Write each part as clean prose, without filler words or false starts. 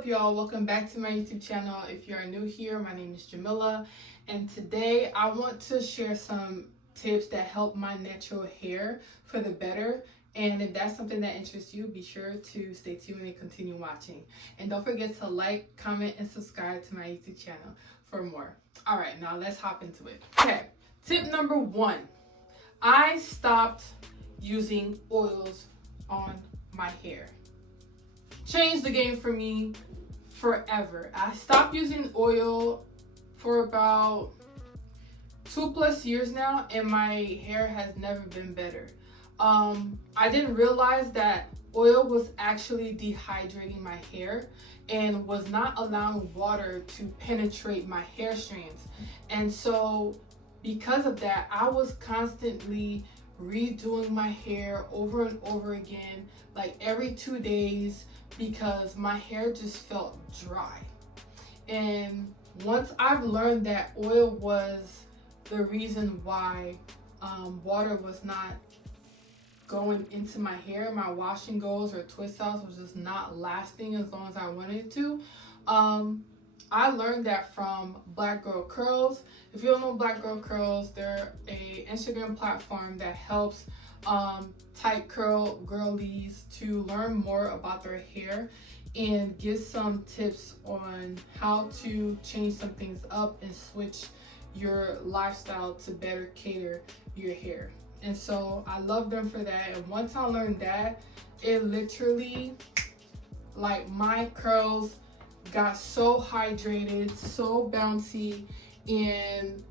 up, y'all? Welcome back to my YouTube channel. If you are new here, my name is Jamila, and today I want to share some tips that help my natural hair for the better. And if that's something that interests you, be sure to stay tuned and continue watching. And don't forget to like, comment, and subscribe to my YouTube channel for more. All right, now let's hop into it. Okay, tip number one. I stopped using oils on my hair. Changed the game for me forever. I stopped using oil for about 2+ years now, and my hair has never been better. I didn't realize that oil was actually dehydrating my hair and was not allowing water to penetrate my hair strands. And so because of that, I was constantly redoing my hair over and over again, like every 2 days, because my hair just felt dry. And once I've learned that oil was the reason why water was not going into my hair, my wash and goes or twist outs was just not lasting as long as I wanted it to. I learned that from Black Girl Curls. If you don't know Black Girl Curls, they're a Instagram platform that helps tight curl girlies to learn more about their hair and give some tips on how to change some things up and switch your lifestyle to better cater your hair. And so I love them for that. And once I learned that, it literally, like, my curls got so hydrated, so bouncy, and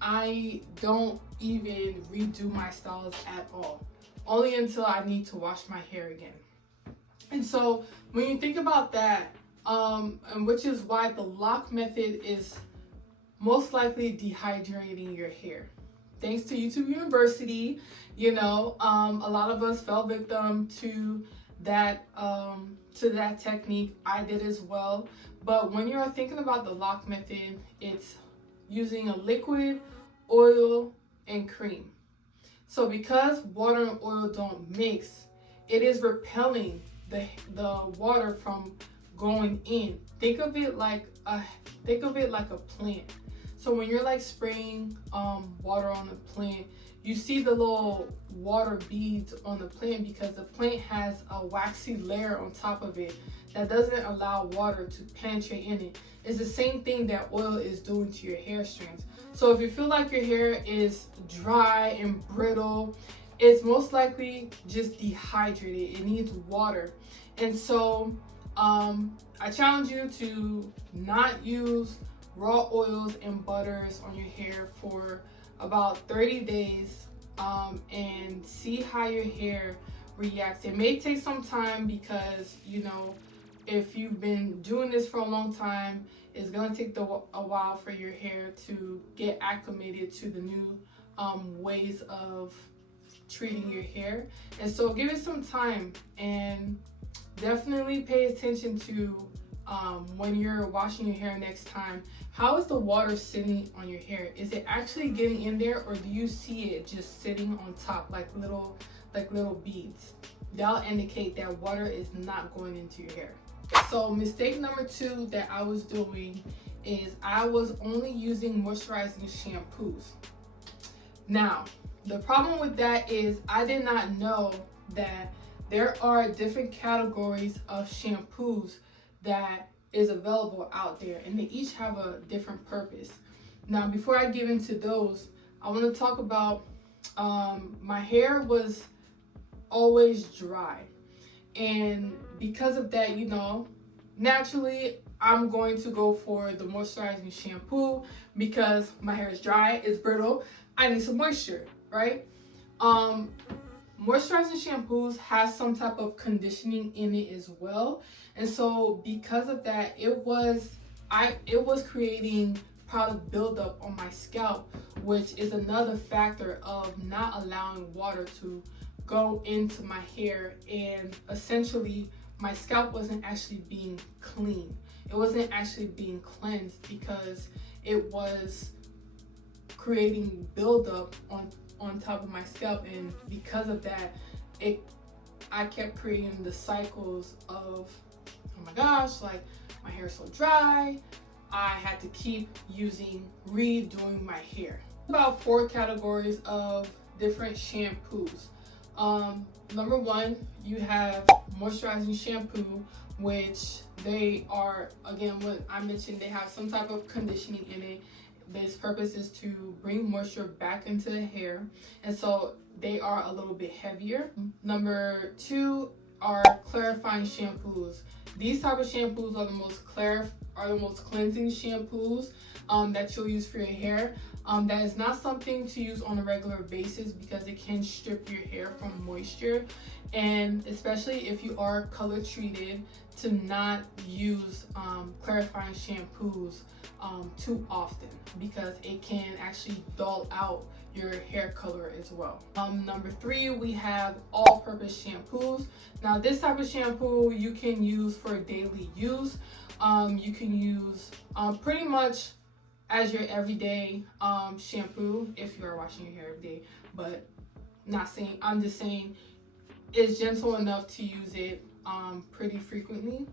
I don't even redo my styles at all, only until I need to wash my hair again. And so when you think about that, and which is why the lock method is most likely dehydrating your hair. Thanks to YouTube University, you know, a lot of us fell victim to that technique. I did as well. But when you're thinking about the lock method, it's using a liquid, oil, and cream. So because water and oil don't mix, it is repelling the water from going in. Think of it like a plant. So when you're like spraying water on the plant, you see the little water beads on the plant because the plant has a waxy layer on top of it that doesn't allow water to penetrate in it. It's the same thing that oil is doing to your hair strands. So if you feel like your hair is dry and brittle, it's most likely just dehydrated. It needs water. And so I challenge you to not use raw oils and butters on your hair for about 30 days and see how your hair reacts. It may take some time because, you know, if you've been doing this for a long time, it's gonna take a while for your hair to get acclimated to the new ways of treating your hair. And so give it some time, and definitely pay attention to when you're washing your hair next time. How is the water sitting on your hair? Is it actually getting in there, or do you see it just sitting on top like little beads? That'll indicate that water is not going into your hair. So mistake number 2 that I was doing is I was only using moisturizing shampoos. Now, the problem with that is I did not know that there are different categories of shampoos that is available out there, and they each have a different purpose. Now, before I get into those, I want to talk about my hair was always dry, and because of that, you know, naturally I'm going to go for the moisturizing shampoo because my hair is dry, it's brittle, I need some moisture, right? Moisturizing shampoos has some type of conditioning in it as well, and so because of that, it was creating product buildup on my scalp, which is another factor of not allowing water to go into my hair, and essentially my scalp wasn't actually being clean. It wasn't actually being cleansed because it was creating buildup on top of my scalp, and because of that, I kept creating the cycles of, oh my gosh, like my hair is so dry. I had to keep redoing my hair. About 4 categories of different shampoos. Number 1, you have moisturizing shampoo, which they are, again, what I mentioned, they have some type of conditioning in it. This purpose is to bring moisture back into the hair, and so they are a little bit heavier. Number 2 are clarifying shampoos. These type of shampoos are the most cleansing shampoos that you'll use for your hair. That is not something to use on a regular basis because it can strip your hair from moisture, and especially if you are color treated, to not use clarifying shampoos too often because it can actually dull out your hair color as well. Number 3, we have all-purpose shampoos. Now this type of shampoo you can use for daily use. You can use pretty much as your everyday shampoo if you are washing your hair every day, but I'm just saying it's gentle enough to use it pretty frequently.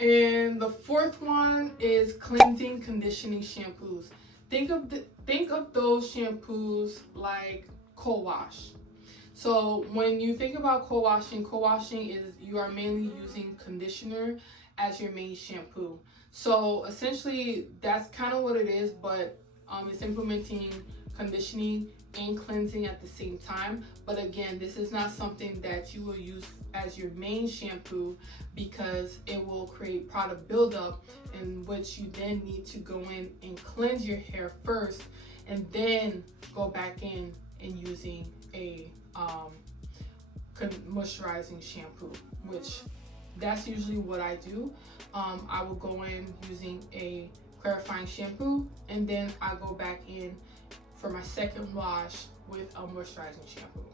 And the 4th one is cleansing conditioning shampoos. Think of those shampoos like co-wash. So when you think about co-washing is you are mainly using conditioner as your main shampoo. So essentially that's kind of what it is, but it's implementing conditioning and cleansing at the same time. But again, this is not something that you will use as your main shampoo because it will create product buildup, in which you then need to go in and cleanse your hair first and then go back in and using a moisturizing shampoo, which that's usually what I do. I will go in using a clarifying shampoo and then I go back in for my second wash with a moisturizing shampoo.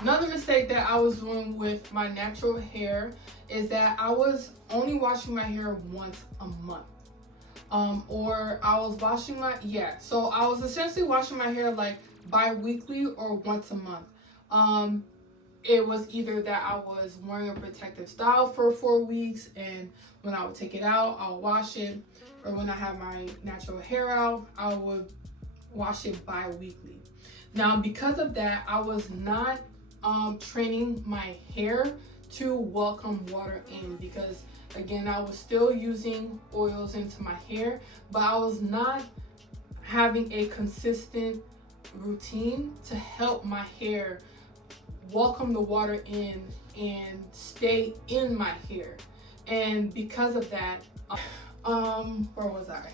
Another mistake that I was doing with my natural hair is that I was only washing my hair once a month. Or I was washing so I was essentially washing my hair like bi-weekly or once a month. It was either that I was wearing a protective style for 4 weeks, and when I would take it out, I'll wash it, or when I have my natural hair out, I would wash it bi-weekly. Now, because of that, I was not training my hair to welcome water in, because again, I was still using oils into my hair, but I was not having a consistent routine to help my hair welcome the water in and stay in my hair. And because of that, where was I?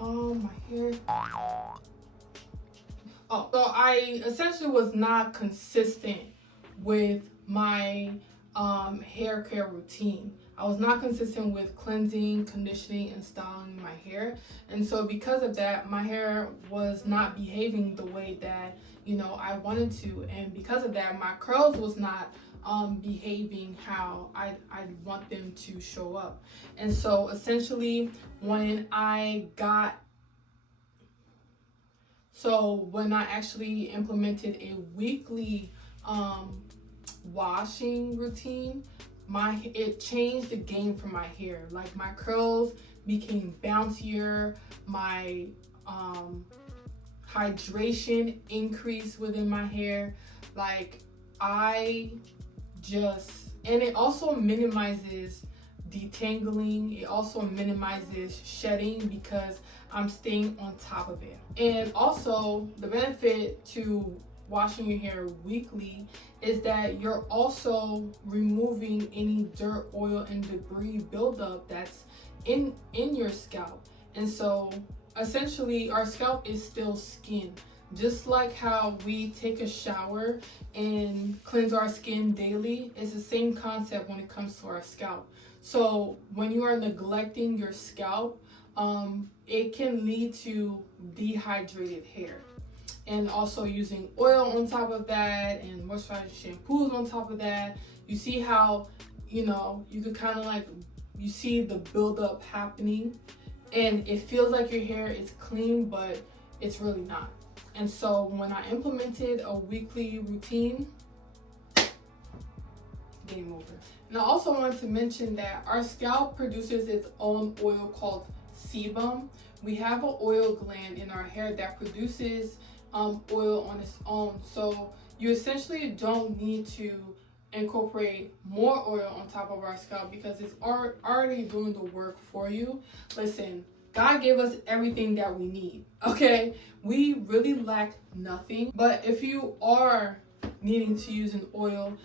My hair. So I essentially was not consistent with my hair care routine. I was not consistent with cleansing, conditioning, and styling my hair. And so because of that, my hair was not behaving the way that, I wanted to. And because of that, my curls was not behaving how I'd want them to show up. And so essentially when I actually implemented a weekly washing routine, it changed the game for my hair. Like, my curls became bouncier, my hydration increased within my hair. And it also minimizes detangling. It also minimizes shedding because I'm staying on top of it. And also, the benefit to washing your hair weekly is that you're also removing any dirt, oil, and debris buildup that's in your scalp. And so essentially our scalp is still skin. Just like how we take a shower and cleanse our skin daily, it's the same concept when it comes to our scalp. So when you are neglecting your scalp, it can lead to dehydrated hair. And also using oil on top of that and moisturizing shampoos on top of that, you see how, you could kind of you see the buildup happening, and it feels like your hair is clean, but it's really not. And so when I implemented a weekly routine, game over. And I also wanted to mention that our scalp produces its own oil called sebum. We have an oil gland in our hair that produces oil on its own. So you essentially don't need to incorporate more oil on top of our scalp because it's already doing the work for you. Listen, God gave us everything that we need, okay? We really lack nothing. But if you are needing to use an oil,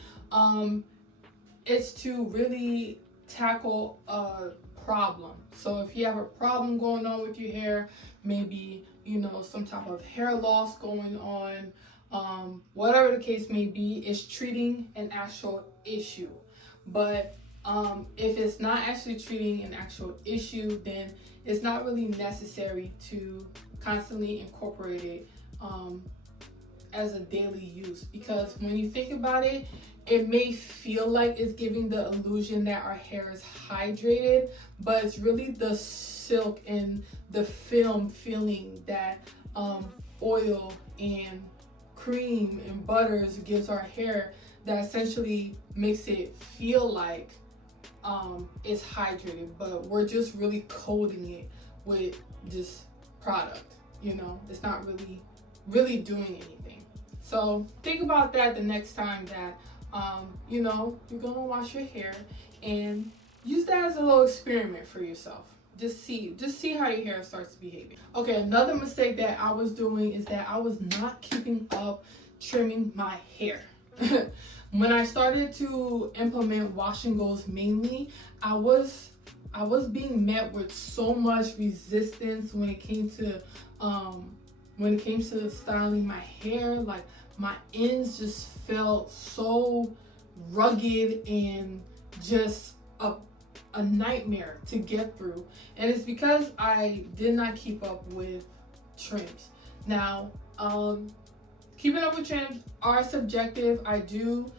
it's to really tackle a problem. So if you have a problem going on with your hair, maybe, you know, some type of hair loss going on, whatever the case may be, is treating an actual issue. But if it's not actually treating an actual issue, then it's not really necessary to constantly incorporate it as a daily use, because when you think about it, it may feel like it's giving the illusion that our hair is hydrated, but it's really the silk and the film feeling that oil and cream and butters gives our hair, that essentially makes it feel like it's hydrated, but we're just coating it with this product. You know, it's not really doing anything. So think about that the next time that you know, you're gonna wash your hair, and use that as a little experiment for yourself. Just see how your hair starts behaving. Okay, another mistake that I was doing is that I was not keeping up trimming my hair. When I started to implement wash and goes mainly, I was being met with so much resistance when it came to styling my hair. Like, my ends just felt so rugged and just a nightmare to get through, and it's because I did not keep up with trims. Now, keeping up with trims are subjective. I do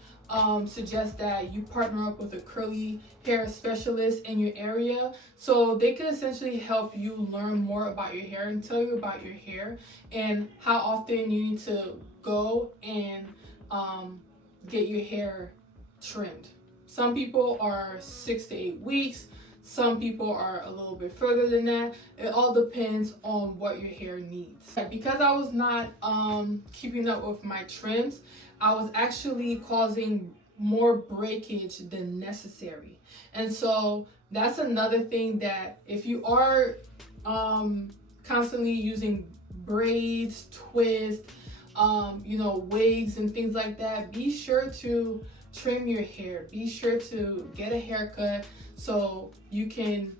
suggest that you partner up with a curly hair specialist in your area, so they can essentially help you learn more about your hair and tell you about your hair and how often you need to go and get your hair trimmed. Some people are 6 to 8 weeks. Some people are a little bit further than that. It all depends on what your hair needs. Because I was not keeping up with my trims, I was actually causing more breakage than necessary. And so that's another thing, that if you are constantly using braids, twists, you know, wigs and things like that, be sure to trim your hair. Be sure to get a haircut so you can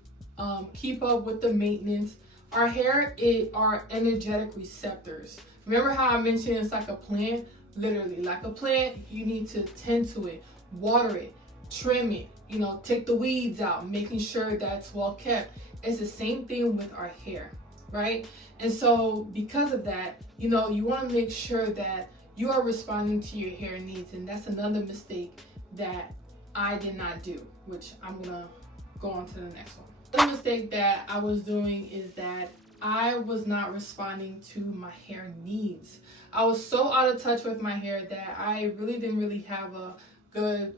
keep up with the maintenance. Our hair are energetic receptors. Remember how I mentioned it's like a plant? Literally, like a plant, you need to tend to it, water it, trim it, you know, take the weeds out, making sure that's well kept. It's the same thing with our hair, right? And so because of that, you know, you want to make sure that you are responding to your hair needs. And that's another mistake that I did not do, which I'm gonna go on to the next one. The mistake that I was doing is that I was not responding to my hair needs. I was so out of touch with my hair that I really didn't have a good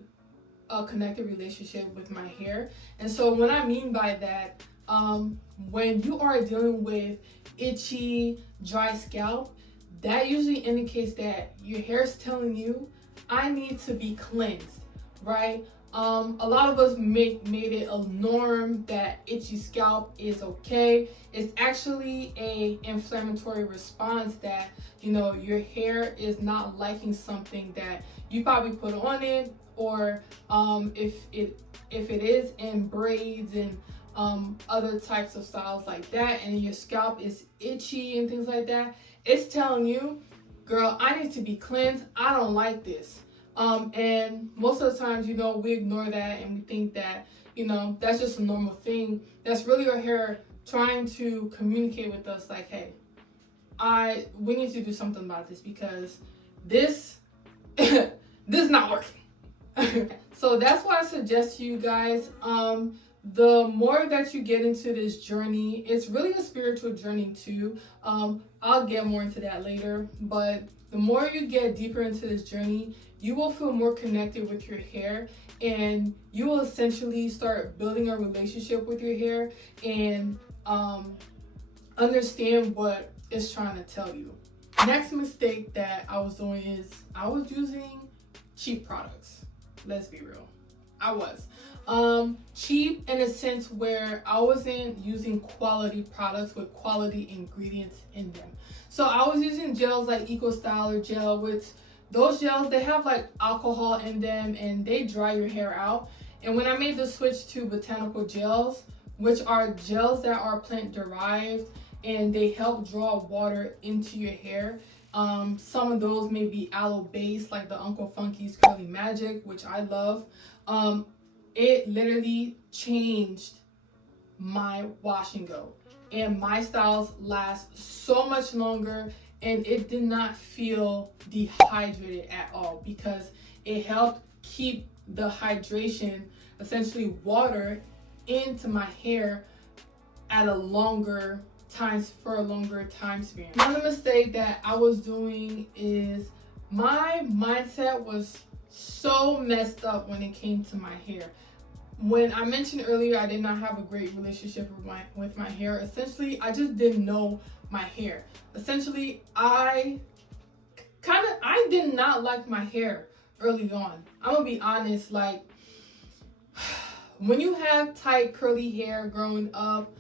connected relationship with my hair. And so what I mean by that, when you are dealing with itchy, dry scalp, that usually indicates that your hair is telling you, I need to be cleansed, right? A lot of us made it a norm that itchy scalp is okay. It's actually a inflammatory response that, you know, your hair is not liking something that you probably put on it, or if it is in braids and other types of styles like that, and your scalp is itchy and things like that, it's telling you, girl, I need to be cleansed. I don't like this. And most of the times, you know, we ignore that and we think that, you know, that's just a normal thing. That's really our hair trying to communicate with us, like, hey, we need to do something about this, because this is not working. So that's why I suggest to you guys, the more that you get into this journey, it's really a spiritual journey too. I'll get more into that later, but the more you get deeper into this journey, you will feel more connected with your hair, and you will essentially start building a relationship with your hair and understand what it's trying to tell you. Next mistake that I was doing is I was using cheap products. Let's be real. I was. Cheap in a sense where I wasn't using quality products with quality ingredients in them. So I was using gels like Eco Styler gel, which those gels, they have like alcohol in them and they dry your hair out. And when I made the switch to botanical gels, which are gels that are plant derived and they help draw water into your hair. Some of those may be aloe based, like the Uncle Funky's Curly Magic, which I love. It literally changed my wash and go, and my styles last so much longer, and it did not feel dehydrated at all because it helped keep the hydration, essentially water, into my hair at a longer time span. Another mistake that I was doing is my mindset was so messed up when it came to my hair. When I mentioned earlier I did not have a great relationship with my hair, essentially I just didn't know my hair. Essentially I did not like my hair early on. I'm gonna be honest, like when you have tight curly hair growing up,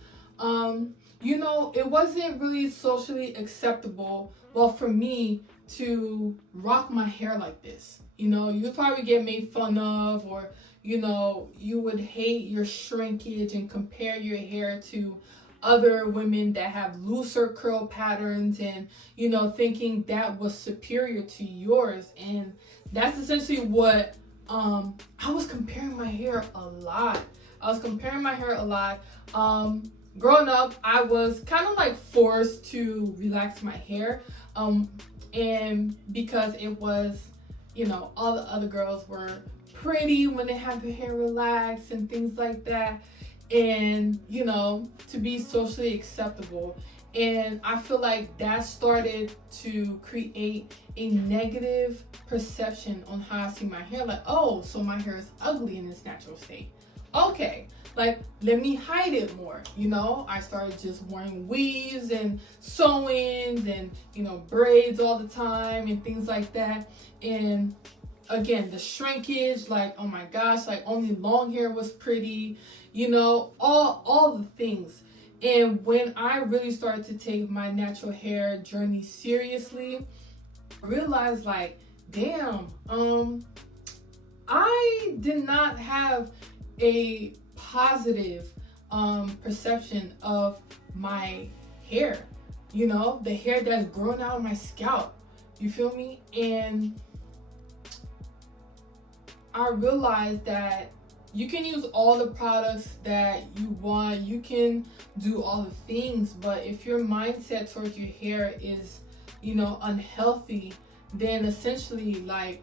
you know, it wasn't really socially acceptable, well, for me to rock my hair like this. You know, you'd probably get made fun of, or, you know, you would hate your shrinkage and compare your hair to other women that have looser curl patterns and, you know, thinking that was superior to yours. And that's essentially what I was comparing my hair a lot. Growing up, I was kind of like forced to relax my hair, and because it was, you know, all the other girls were pretty when they have their hair relaxed and things like that, and, you know, to be socially acceptable. And I feel like that started to create a negative perception on how I see my hair. Like, oh, so my hair is ugly in its natural state. Okay, like, let me hide it more. You know, I started just wearing weaves and sew-ins and, you know, braids all the time and things like that. And again, the shrinkage, like, oh my gosh, like only long hair was pretty, you know, all the things. And when I really started to take my natural hair journey seriously, I realized, like, damn, I did not have a positive perception of my hair, you know, the hair that's growing out of my scalp, you feel me? And I realized that you can use all the products that you want, you can do all the things, but if your mindset towards your hair is, you know, unhealthy, then essentially, like,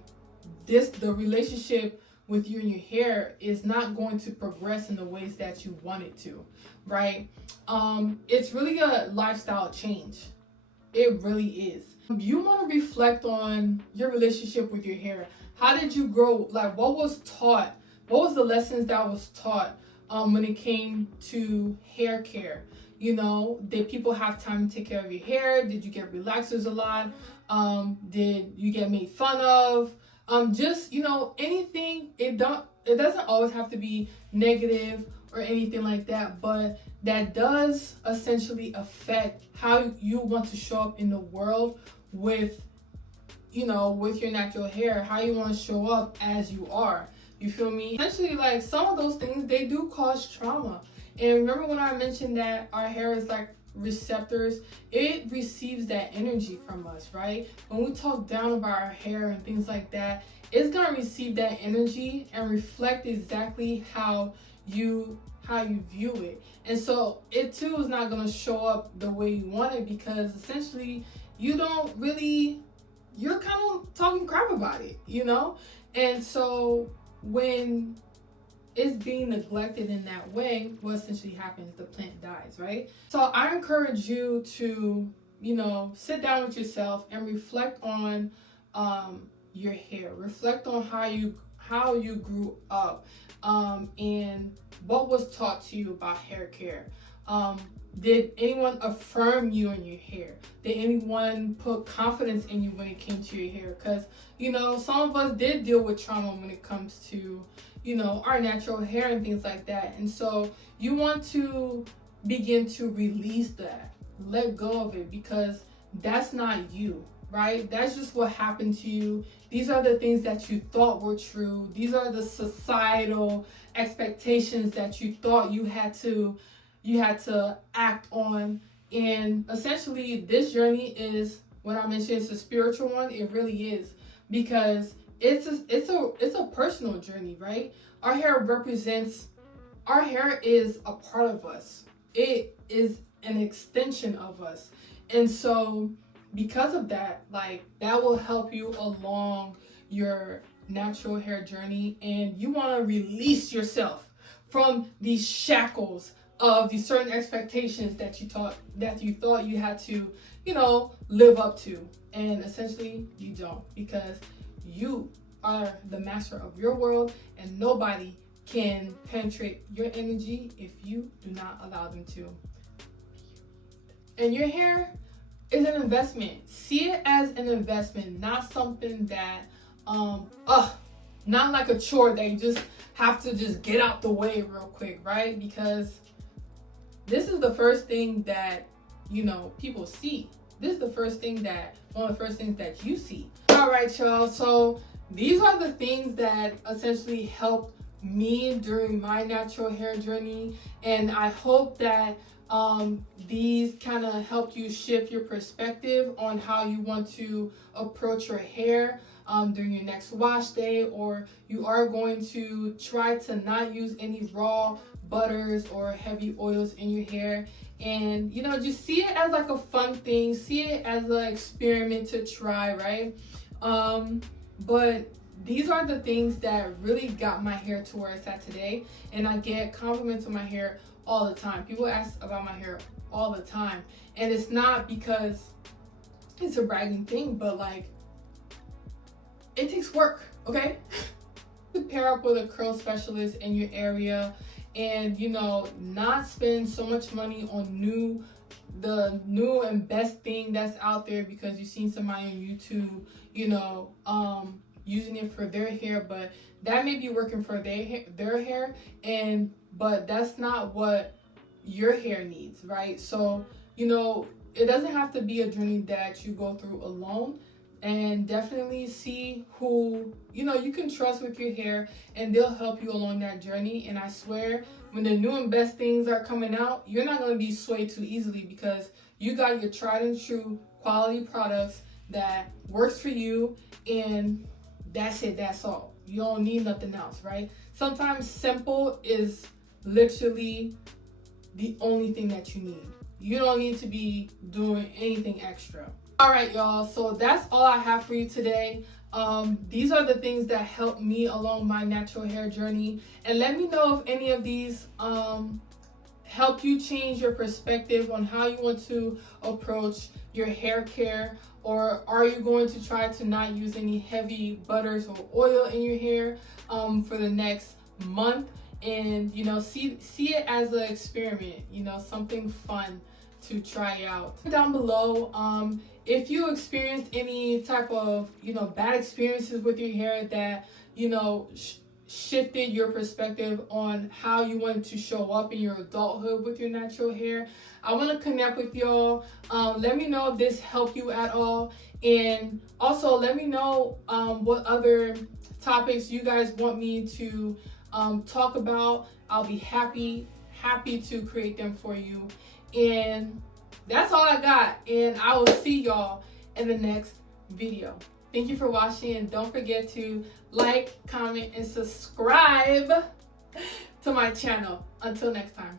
the relationship with you and your hair is not going to progress in the ways that you want it to, right? It's really a lifestyle change. It really is. You want to reflect on your relationship with your hair. How did you grow? Like, what was taught? What was the lessons that was taught when it came to hair care? You know, did people have time to take care of your hair? Did you get relaxers a lot? Did you get made fun of? Just, you know, anything. It doesn't always have to be negative or anything like that, but that does essentially affect how you want to show up in the world with, you know, with your natural hair, how you want to show up as you are. You feel me? Essentially, like, some of those things, they do cause trauma. And remember when I mentioned that our hair is like receptors, it receives that energy from us, right? When we talk down about our hair and things like that, it's gonna receive that energy and reflect exactly how you view it. And so it too is not gonna show up the way you want it, because essentially you're kind of talking crap about it, you know? And so when it's being neglected in that way, what essentially happens, the plant dies, right? So I encourage you to, you know, sit down with yourself and reflect on your hair. Reflect on how you grew up, and what was taught to you about hair care. Did anyone affirm you in your hair? Did anyone put confidence in you when it came to your hair? Because, you know, some of us did deal with trauma when it comes to, you know, our natural hair and things like that. And so you want to begin to release that, let go of it, because that's not you, right? That's just what happened to you. These are the things that you thought were true. These are the societal expectations that you thought you had to act on. And essentially this journey is, when I mentioned it's a spiritual one, it really is, because it's a personal journey, right? Our hair is a part of us. It is an extension of us. And so because of that, like, that will help you along your natural hair journey, and you want to release yourself from these shackles of these certain expectations that you thought you had to, you know, live up to. And essentially you don't, because you are the master of your world, and nobody can penetrate your energy if you do not allow them to. And your hair is an investment. See it as an investment, not something that not like a chore that you just have to just get out the way real quick, right? Because this is the first thing that, you know, people see. This is one of the first things that you see. All right, y'all. So these are the things that essentially helped me during my natural hair journey, and I hope that these kind of help you shift your perspective on how you want to approach your hair during your next wash day, or you are going to try to not use any raw butters or heavy oils in your hair. And, you know, just see it as like a fun thing, see it as an experiment to try, right? But these are the things that really got my hair to where it's at today. And I get compliments on my hair all the time. People ask about my hair all the time, and it's not because it's a bragging thing, but like, it takes work, okay? To pair up with a curl specialist in your area, and, you know, not spend so much money on the new and best thing that's out there because you've seen somebody on YouTube, you know, using it for their hair, but that may be working for their hair, but that's not what your hair needs, right? So, you know, it doesn't have to be a journey that you go through alone. And definitely see who, you know, you can trust with your hair, and they'll help you along that journey. And I swear, when the new and best things are coming out, you're not going to be swayed too easily, because you got your tried and true quality products that works for you, and that's it, that's all. You don't need nothing else, right? Sometimes simple is literally the only thing that you need. You don't need to be doing anything extra. All right, y'all, so that's all I have for you today. These are the things that helped me along my natural hair journey, and let me know if any of these help you change your perspective on how you want to approach your hair care, or are you going to try to not use any heavy butters or oil in your hair for the next month, and, you know, see it as an experiment, you know, something fun to try out. Down below, if you experienced any type of, you know, bad experiences with your hair that, you know, shifted your perspective on how you want to show up in your adulthood with your natural hair, I want to connect with y'all. Let me know if this helped you at all, and also let me know what other topics you guys want me to talk about. I'll be happy to create them for you. And that's all I got, and I will see y'all in the next video. Thank you for watching, and don't forget to like, comment, and subscribe to my channel. Until next time.